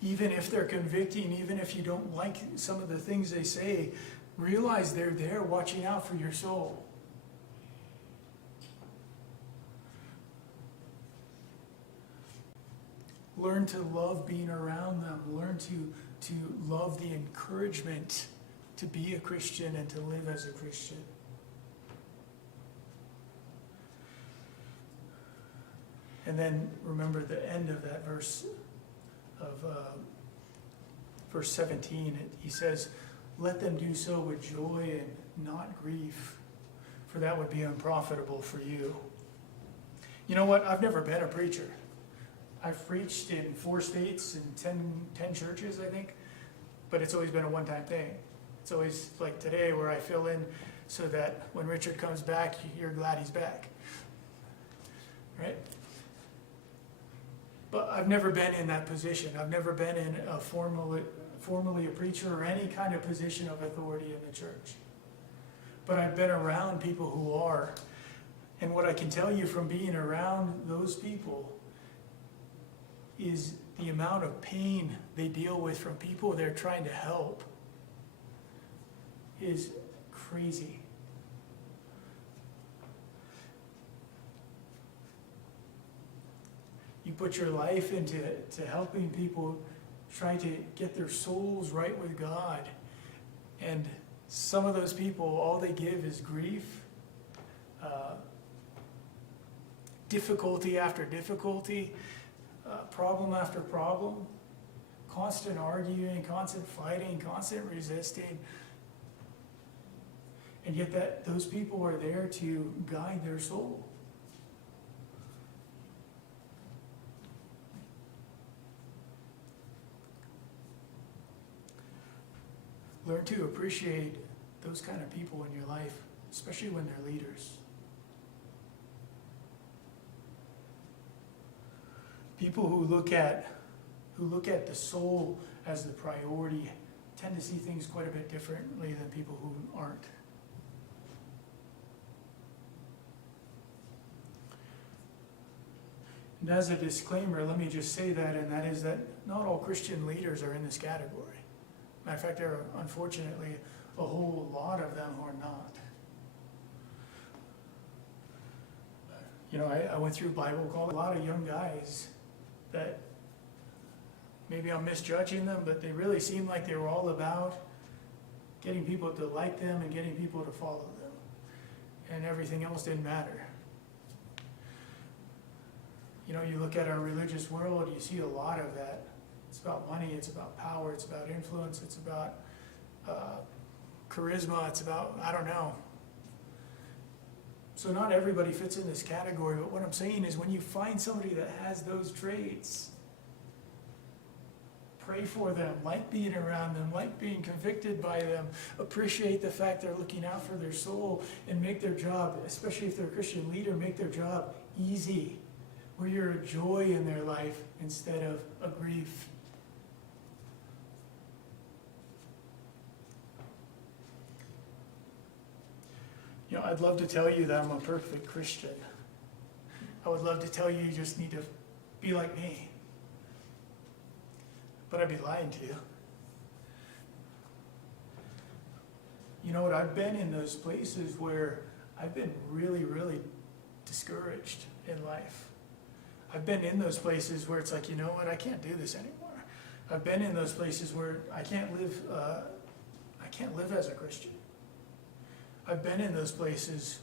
Even if they're convicting, even if you don't like some of the things they say, realize they're there watching out for your soul. Learn to love being around them. Learn to love the encouragement to be a Christian and to live as a Christian. And then remember the end of that verse of verse 17. He says, let them do so with joy and not grief, for that would be unprofitable for you. You know what? I've never been a preacher. I've preached in 4 states and 10 churches, I think, but it's always been a one-time thing. It's always like today where I fill in so that when Richard comes back, you're glad he's back. Right? But I've never been in that position. I've never been in a formally a preacher or any kind of position of authority in the church. But I've been around people who are. And what I can tell you from being around those people is the amount of pain they deal with from people they're trying to help is crazy. You put your life into helping people try to get their souls right with God. And some of those people, all they give is grief, difficulty after difficulty, problem after problem, constant arguing, constant fighting, constant resisting. And yet those people are there to guide their soul. Learn to appreciate those kind of people in your life, especially when they're leaders. People who look at the soul as the priority tend to see things quite a bit differently than people who aren't. And as a disclaimer, let me just say that, and that is that not all Christian leaders are in this category. Matter of fact, there are unfortunately a whole lot of them who are not. You know, I went through Bible college, a lot of young guys that maybe I'm misjudging them, but they really seemed like they were all about getting people to like them and getting people to follow them. And everything else didn't matter. You know, you look at our religious world, you see a lot of that. It's about money, it's about power, it's about influence, it's about charisma, it's about, I don't know. So not everybody fits in this category, but what I'm saying is when you find somebody that has those traits, pray for them, like being around them, like being convicted by them, appreciate the fact they're looking out for their soul, and make their job, especially if they're a Christian leader, make their job easy, where you're a joy in their life instead of a grief. You know, I'd love to tell you that I'm a perfect Christian. I would love to tell you just need to be like me. But I'd be lying to you. You know what? I've been in those places where I've been really, really discouraged in life. I've been in those places where it's like, you know what? I can't do this anymore. I've been in those places where I can't live as a Christian. I've been in those places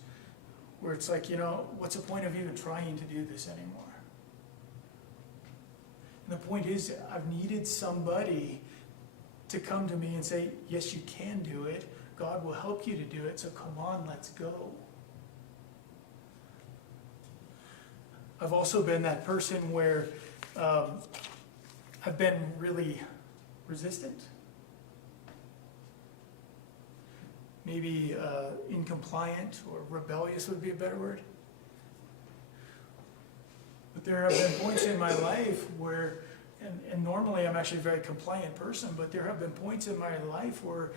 where it's like, you know, what's the point of even trying to do this anymore? And the point is, I've needed somebody to come to me and say, yes, you can do it. God will help you to do it, so come on, let's go. I've also been that person where I've been really resistant. Maybe incompliant or rebellious would be a better word. But there have been points in my life where, and normally I'm actually a very compliant person, but there have been points in my life where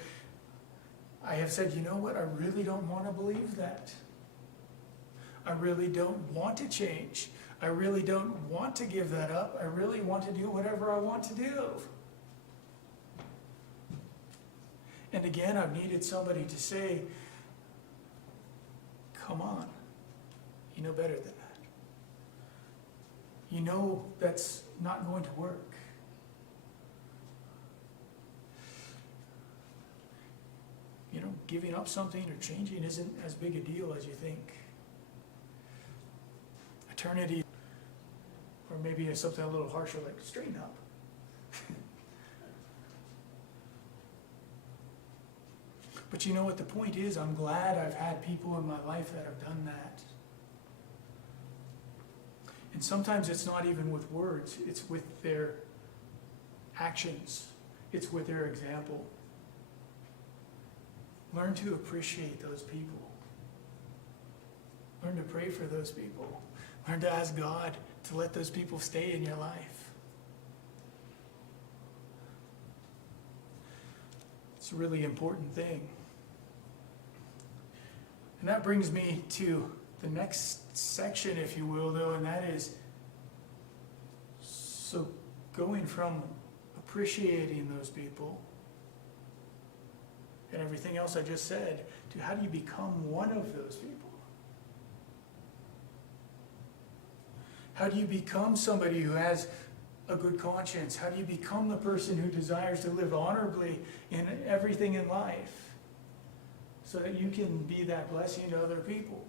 I have said, you know what, I really don't want to believe that. I really don't want to change. I really don't want to give that up. I really want to do whatever I want to do. And again, I've needed somebody to say, come on, you know better than that. You know that's not going to work. You know, giving up something or changing isn't as big a deal as you think. Eternity, or maybe something a little harsher like straighten up. But you know what the point is? I'm glad I've had people in my life that have done that. And sometimes it's not even with words, it's with their actions, it's with their example. Learn to appreciate those people. Learn to pray for those people. Learn to ask God to let those people stay in your life. It's a really important thing. And that brings me to the next section, if you will, though, and that is, so going from appreciating those people and everything else I just said, to how do you become one of those people? How do you become somebody who has a good conscience? How do you become the person who desires to live honorably in everything in life so that you can be that blessing to other people?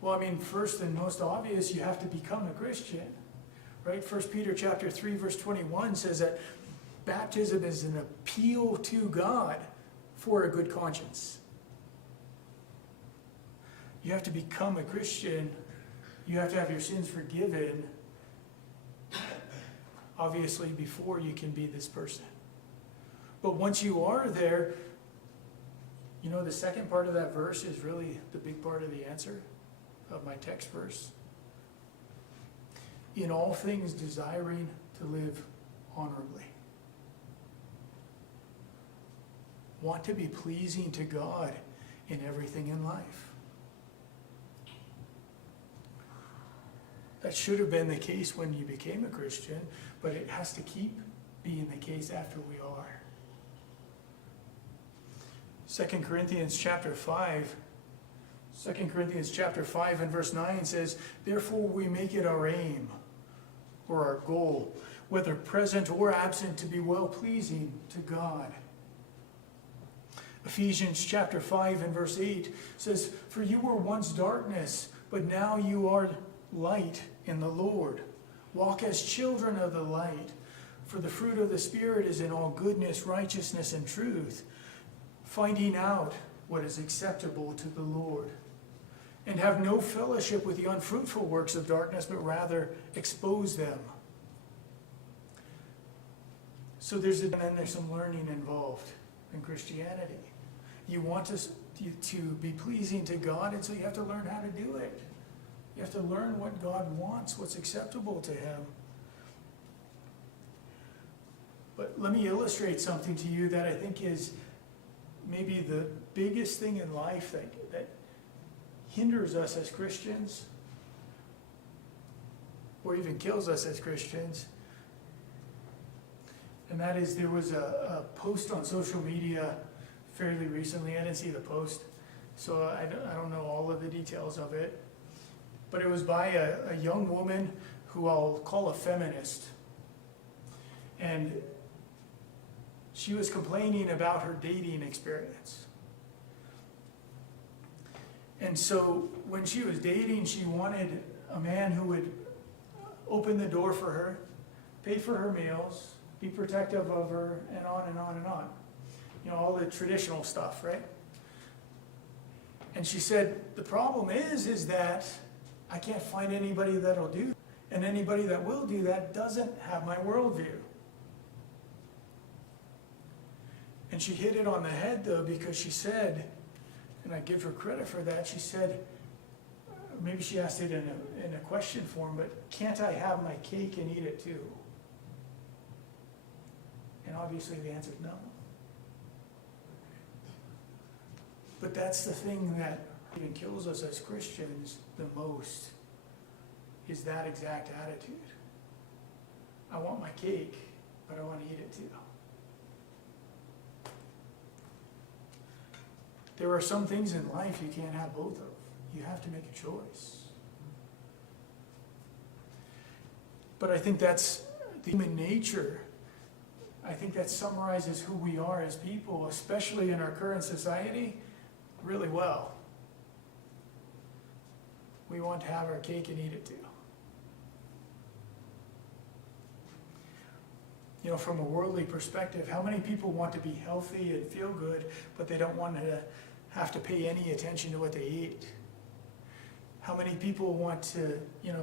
Well, I mean, first and most obvious, you have to become a Christian, right? 1 Peter chapter 3, verse 21 says that baptism is an appeal to God for a good conscience. You have to become a Christian. You have to have your sins forgiven, obviously, before you can be this person. But once you are there, you know, the second part of that verse is really the big part of the answer of my text verse. In all things desiring to live honorably. Want to be pleasing to God in everything in life. That should have been the case when you became a Christian, but it has to keep being the case after we are. 2 Corinthians chapter 5 and verse 9 says, therefore we make it our aim, or our goal, whether present or absent, to be well-pleasing to God. Ephesians chapter 5 and verse 8 says, for you were once darkness, but now you are light in the Lord. Walk as children of the light, for the fruit of the Spirit is in all goodness, righteousness, and truth, finding out what is acceptable to the Lord. And have no fellowship with the unfruitful works of darkness, but rather expose them. So there's some learning involved in Christianity. You want to be pleasing to God, and so you have to learn how to do it. You have to learn what God wants, what's acceptable to Him. But let me illustrate something to you that I think is maybe the biggest thing in life that hinders us as Christians, or even kills us as Christians. And that is, there was a post on social media fairly recently. I didn't see the post, so I don't know all of the details of it. But it was by a young woman who I'll call a feminist. And she was complaining about her dating experience. And so when she was dating, she wanted a man who would open the door for her, pay for her meals, be protective of her, and on and on and on. You know, all the traditional stuff, right? And she said, the problem is that I can't find anybody that'll do, and anybody that will do that doesn't have my worldview. And she hit it on the head, though, because she said, and I give her credit for that, she said, maybe she asked it in a question form, but can't I have my cake and eat it too? And obviously the answer is no. But that's the thing that even kills us as Christians the most is that exact attitude. I want my cake, but I want to eat it too. There are some things in life you can't have both of. You have to make a choice. But I think that's the human nature. I think that summarizes who we are as people, especially in our current society, really well. We want to have our cake and eat it too. You know, from a worldly perspective, how many people want to be healthy and feel good, but they don't want to have to pay any attention to what they eat? How many people want to,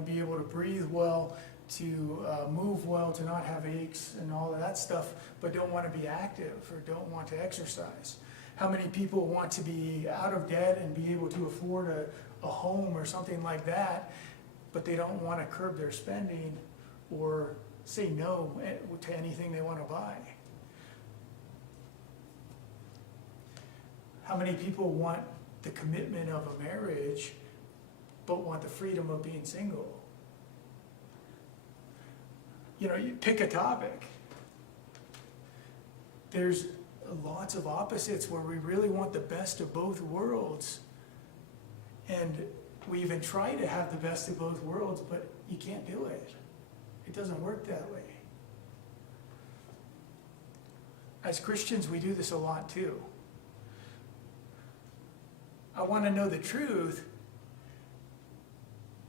be able to breathe well, to move well, to not have aches and all of that stuff, but don't want to be active or don't want to exercise? How many people want to be out of debt and be able to afford a home or something like that, but they don't want to curb their spending or say no to anything they want to buy? How many people want the commitment of a marriage, but want the freedom of being single? You pick a topic. There's lots of opposites where we really want the best of both worlds. And we even try to have the best of both worlds, but you can't do it. It doesn't work that way. As Christians, we do this a lot too. I want to know the truth,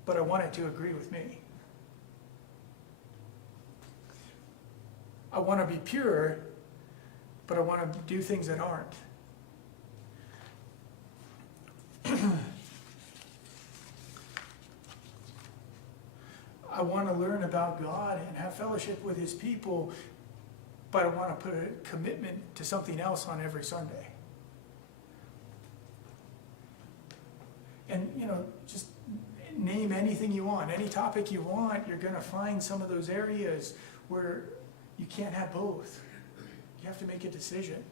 but I want it to agree with me. I want to be pure, but I want to do things that aren't. I want to learn about God and have fellowship with His people, but I want to put a commitment to something else on every Sunday. And, just name anything you want, any topic you want, you're going to find some of those areas where you can't have both. You have to make a decision.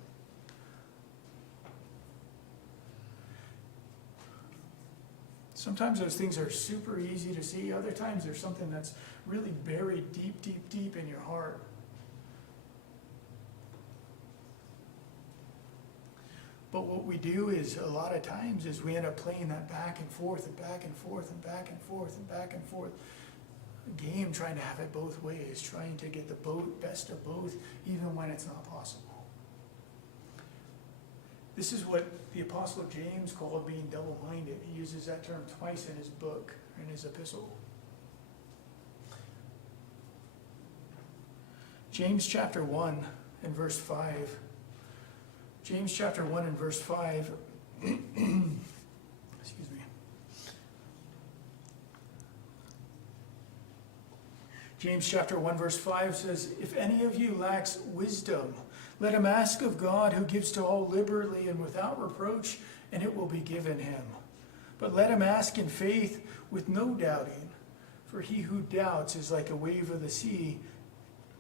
Sometimes those things are super easy to see. Other times there's something that's really buried deep, deep, deep in your heart. But what we do is, a lot of times, is we end up playing that back and forth and back and forth and back and forth and back and forth game, trying to have it both ways, trying to get the best of both, even when it's not possible. This is what the Apostle James called being double-minded. He uses that term twice in his book, in his epistle. James chapter 1 and verse 5. James chapter 1 and verse 5. Excuse me. James chapter 1 verse 5 says, "If any of you lacks wisdom, let him ask of God, who gives to all liberally and without reproach, and it will be given him. But let him ask in faith with no doubting. For he who doubts is like a wave of the sea,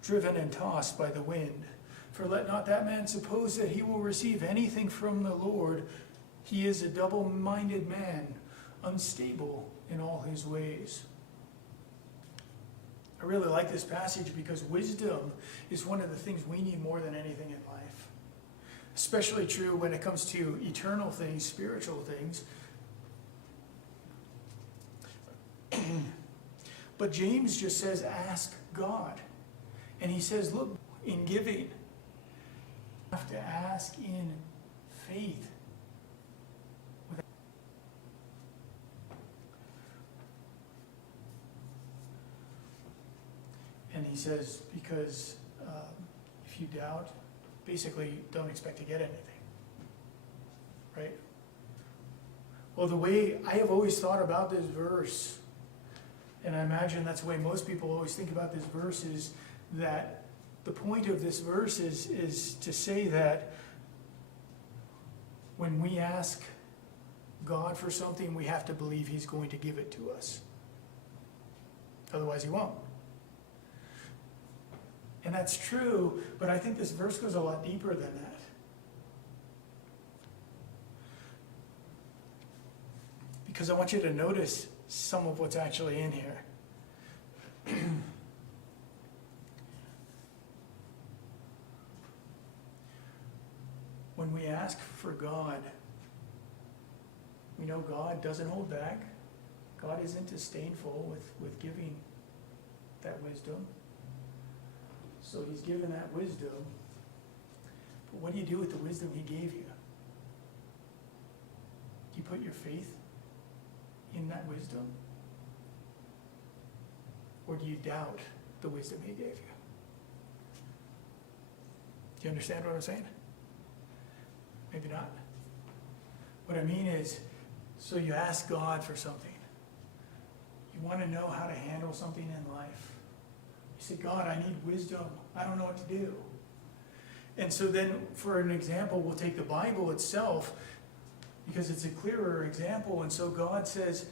driven and tossed by the wind. For let not that man suppose that he will receive anything from the Lord. He is a double-minded man, unstable in all his ways." I really like this passage because wisdom is one of the things we need more than anything in life. Especially true when it comes to eternal things, spiritual things. But James just says, ask God. And he says, look, in giving, you have to ask in faith. And he says, because if you doubt, basically don't expect to get anything. Right? Well, the way I have always thought about this verse, and I imagine that's the way most people always think about this verse, is that the point of this verse is to say that when we ask God for something, we have to believe He's going to give it to us. Otherwise, He won't. And that's true, but I think this verse goes a lot deeper than that. because I want you to notice some of what's actually in here. When we ask for God, we know God doesn't hold back. God isn't disdainful with giving that wisdom. So he's given that wisdom. But what do you do with the wisdom he gave you? Do you put your faith in that wisdom? Or do you doubt the wisdom he gave you? Do you understand what I'm saying? Maybe not. What I mean is, so you ask God for something. You want to know how to handle something in life. You say, God, I need wisdom. I don't know what to do. And so then, for an example, we'll take the Bible itself, because it's a clearer example. And so God says,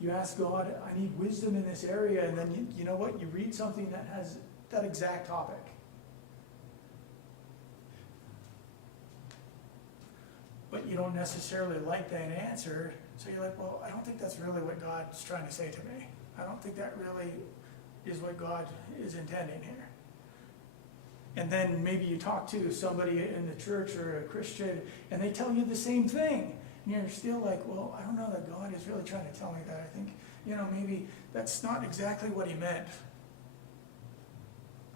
you ask God, I need wisdom in this area, and then you know what? You read something that has that exact topic. But you don't necessarily like that answer, so you're like, well, I don't think that's really what God's trying to say to me. I don't think that really is what God is intending here. And then maybe you talk to somebody in the church or a Christian, and they tell you the same thing. And you're still like, well, I don't know that God is really trying to tell me that. I think, maybe that's not exactly what he meant.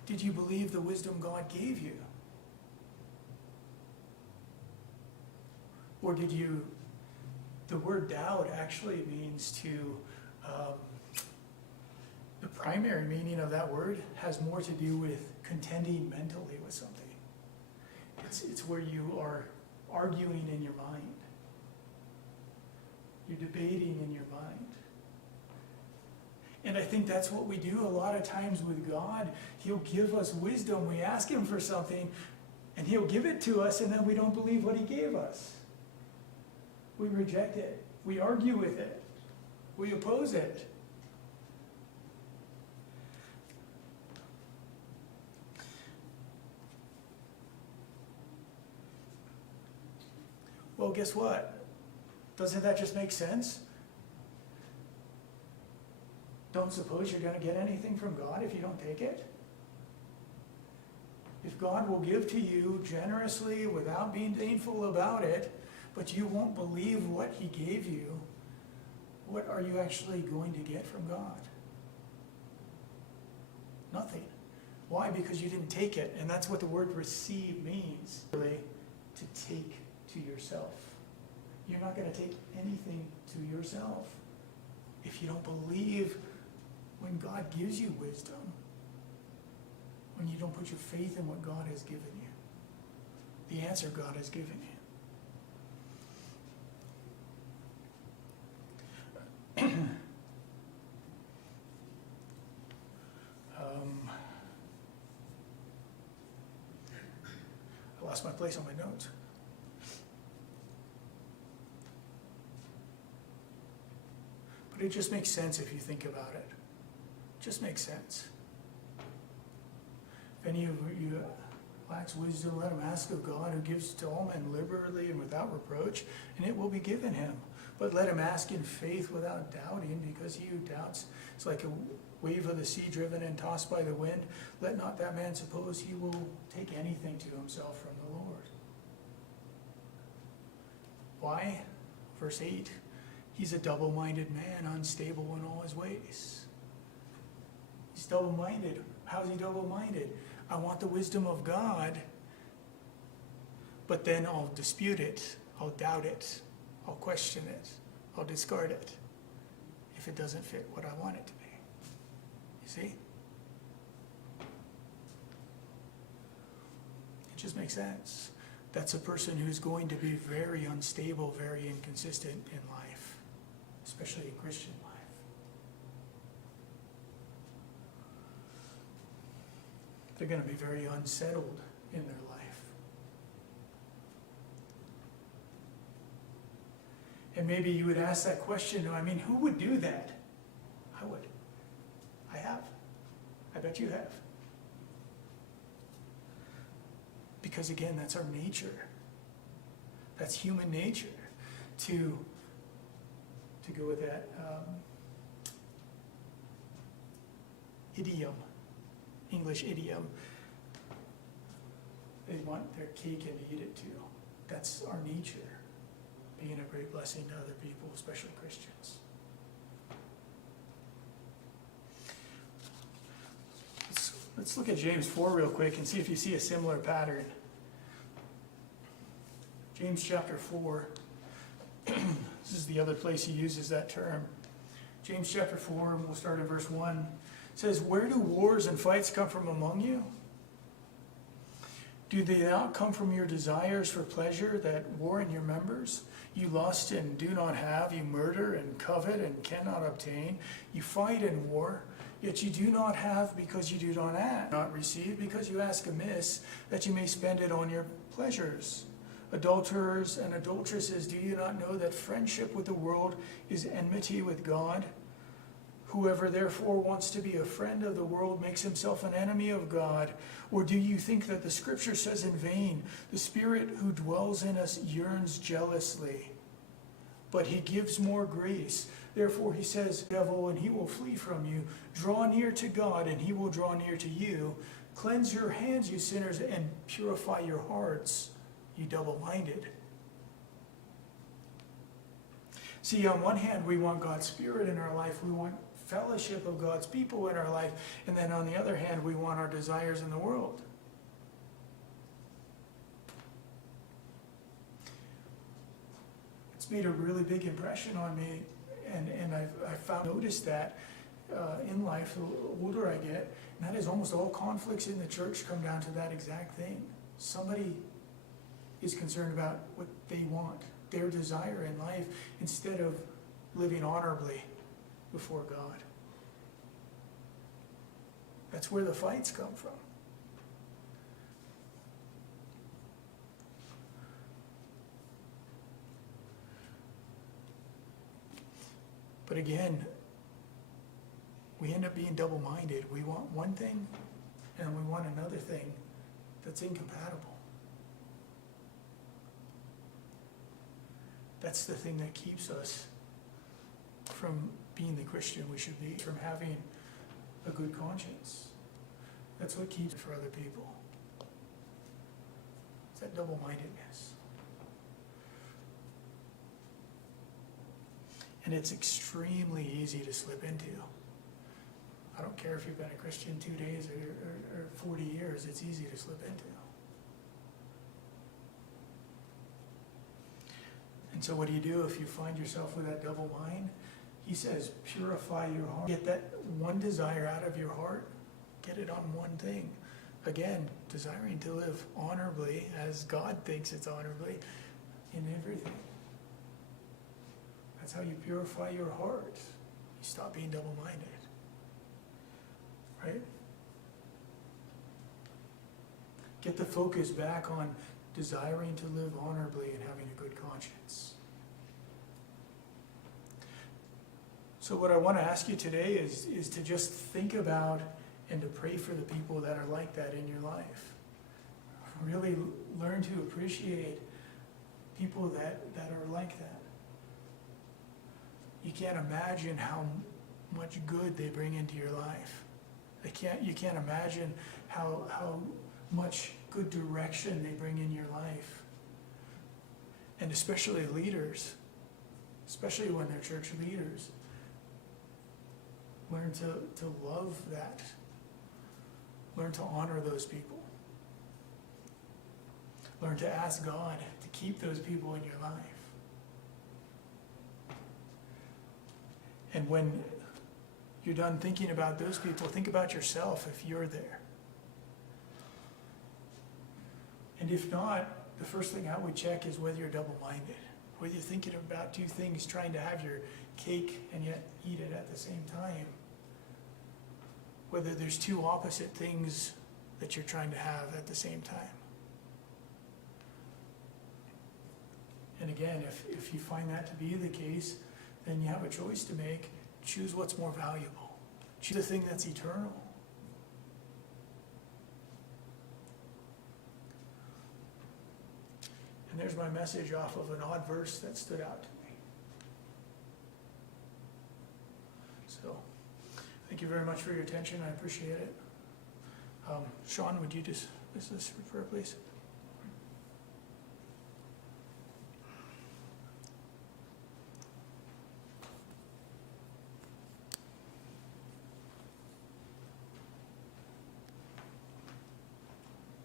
Did you believe the wisdom God gave you? Or did you, the word doubt actually means to, the primary meaning of that word has more to do with contending mentally with something. It's where you are arguing in your mind. You're debating in your mind. And I think that's what we do a lot of times with God. He'll give us wisdom. We ask him for something, and he'll give it to us, and then we don't believe what he gave us. We reject it. We argue with it. We oppose it. Well, guess what? Doesn't that just make sense? Don't suppose you're going to get anything from God if you don't take it? If God will give to you generously without being disdainful about it, but you won't believe what he gave you, what are you actually going to get from God? Nothing. Why? Because you didn't take it. And that's what the word receive means. Really, to take to yourself. You're not going to take anything to yourself if you don't believe when God gives you wisdom, when you don't put your faith in what God has given you, the answer God has given you. I lost my place on my notes. But it just makes sense if you think about it. It just makes sense. If any of you lacks wisdom, let him ask of God, who gives to all men liberally and without reproach, and it will be given him. But let him ask in faith without doubting, because he who doubts is like a wave of the sea driven and tossed by the wind. Let not that man suppose he will take anything to himself from the Lord. Why? Verse 8, he's a double-minded man, unstable in all his ways. He's double-minded. How is he double-minded? I want the wisdom of God, but then I'll dispute it, I'll doubt it, I'll question it, I'll discard it if it doesn't fit what I want it to be. You see? It just makes sense. That's a person who's going to be very unstable, very inconsistent in life, especially in Christian life. They're going to be very unsettled in their life. And maybe you would ask that question, who would do that? I would. I have. I bet you have. Because again, that's our nature. That's human nature. To to go with that, idiom, English idiom. They want their cake and eat it too. That's our nature, being a great blessing to other people, especially Christians. Let's look at James 4 real quick and see if you see a similar pattern. James chapter 4. This is the other place he uses that term. James chapter 4, and we'll start in verse 1. It says, "Where do wars and fights come from among you? Do they not come from your desires for pleasure that war in your members? You lust and do not have, you murder and covet and cannot obtain. You fight and war, yet you do not have because you do not ask, not receive because you ask amiss, that you may spend it on your pleasures. Adulterers and adulteresses, do you not know that friendship with the world is enmity with God? Whoever therefore wants to be a friend of the world makes himself an enemy of God. Or do you think that the scripture says in vain, the Spirit who dwells in us yearns jealously, but he gives more grace? Therefore he says, devil, and he will flee from you. Draw near to God, and he will draw near to you. Cleanse your hands, you sinners, and purify your hearts, you double-minded." See, on one hand, we want God's Spirit in our life. We want fellowship of God's people in our life. And then on the other hand, we want our desires in the world. It's made a really big impression on me. And I've noticed that in life, the older I get, and that is almost all conflicts in the church come down to that exact thing. Somebody is concerned about what they want, their desire in life, instead of living honorably before God. That's where the fights come from. But again, we end up being double-minded. We want one thing, and we want another thing that's incompatible. That's the thing that keeps us from being the Christian we should be, from having a good conscience. That's what keeps it for other people. It's that double-mindedness. And it's extremely easy to slip into. I don't care if you've been a Christian 2 days or 40 years, it's easy to slip into. And so what do you do if you find yourself with that double mind? He says, purify your heart. Get that one desire out of your heart. Get it on one thing. Again, desiring to live honorably as God thinks it's honorably in everything. That's how you purify your heart. You stop being double-minded. Right? Get the focus back on desiring to live honorably and having a good conscience. So what I want to ask you today is to just think about and to pray for the people that are like that in your life. Really learn to appreciate people that are like that. You can't imagine how much good they bring into your life. You can't imagine how much good direction they bring in your life. And especially leaders, especially when they're church leaders. Learn to love that. Learn to honor those people. Learn to ask God to keep those people in your life. And when you're done thinking about those people, think about yourself if you're there. And if not, the first thing I would check is whether you're double-minded. Whether you're thinking about two things, trying to have your cake and yet eat it at the same time. Whether there's two opposite things that you're trying to have at the same time. And again, if you find that to be the case, then you have a choice to make. Choose what's more valuable. Choose the thing that's eternal. And there's my message off of an odd verse that stood out to me. Thank you very much for your attention, I appreciate it. Sean, would you dismiss this prayer, please?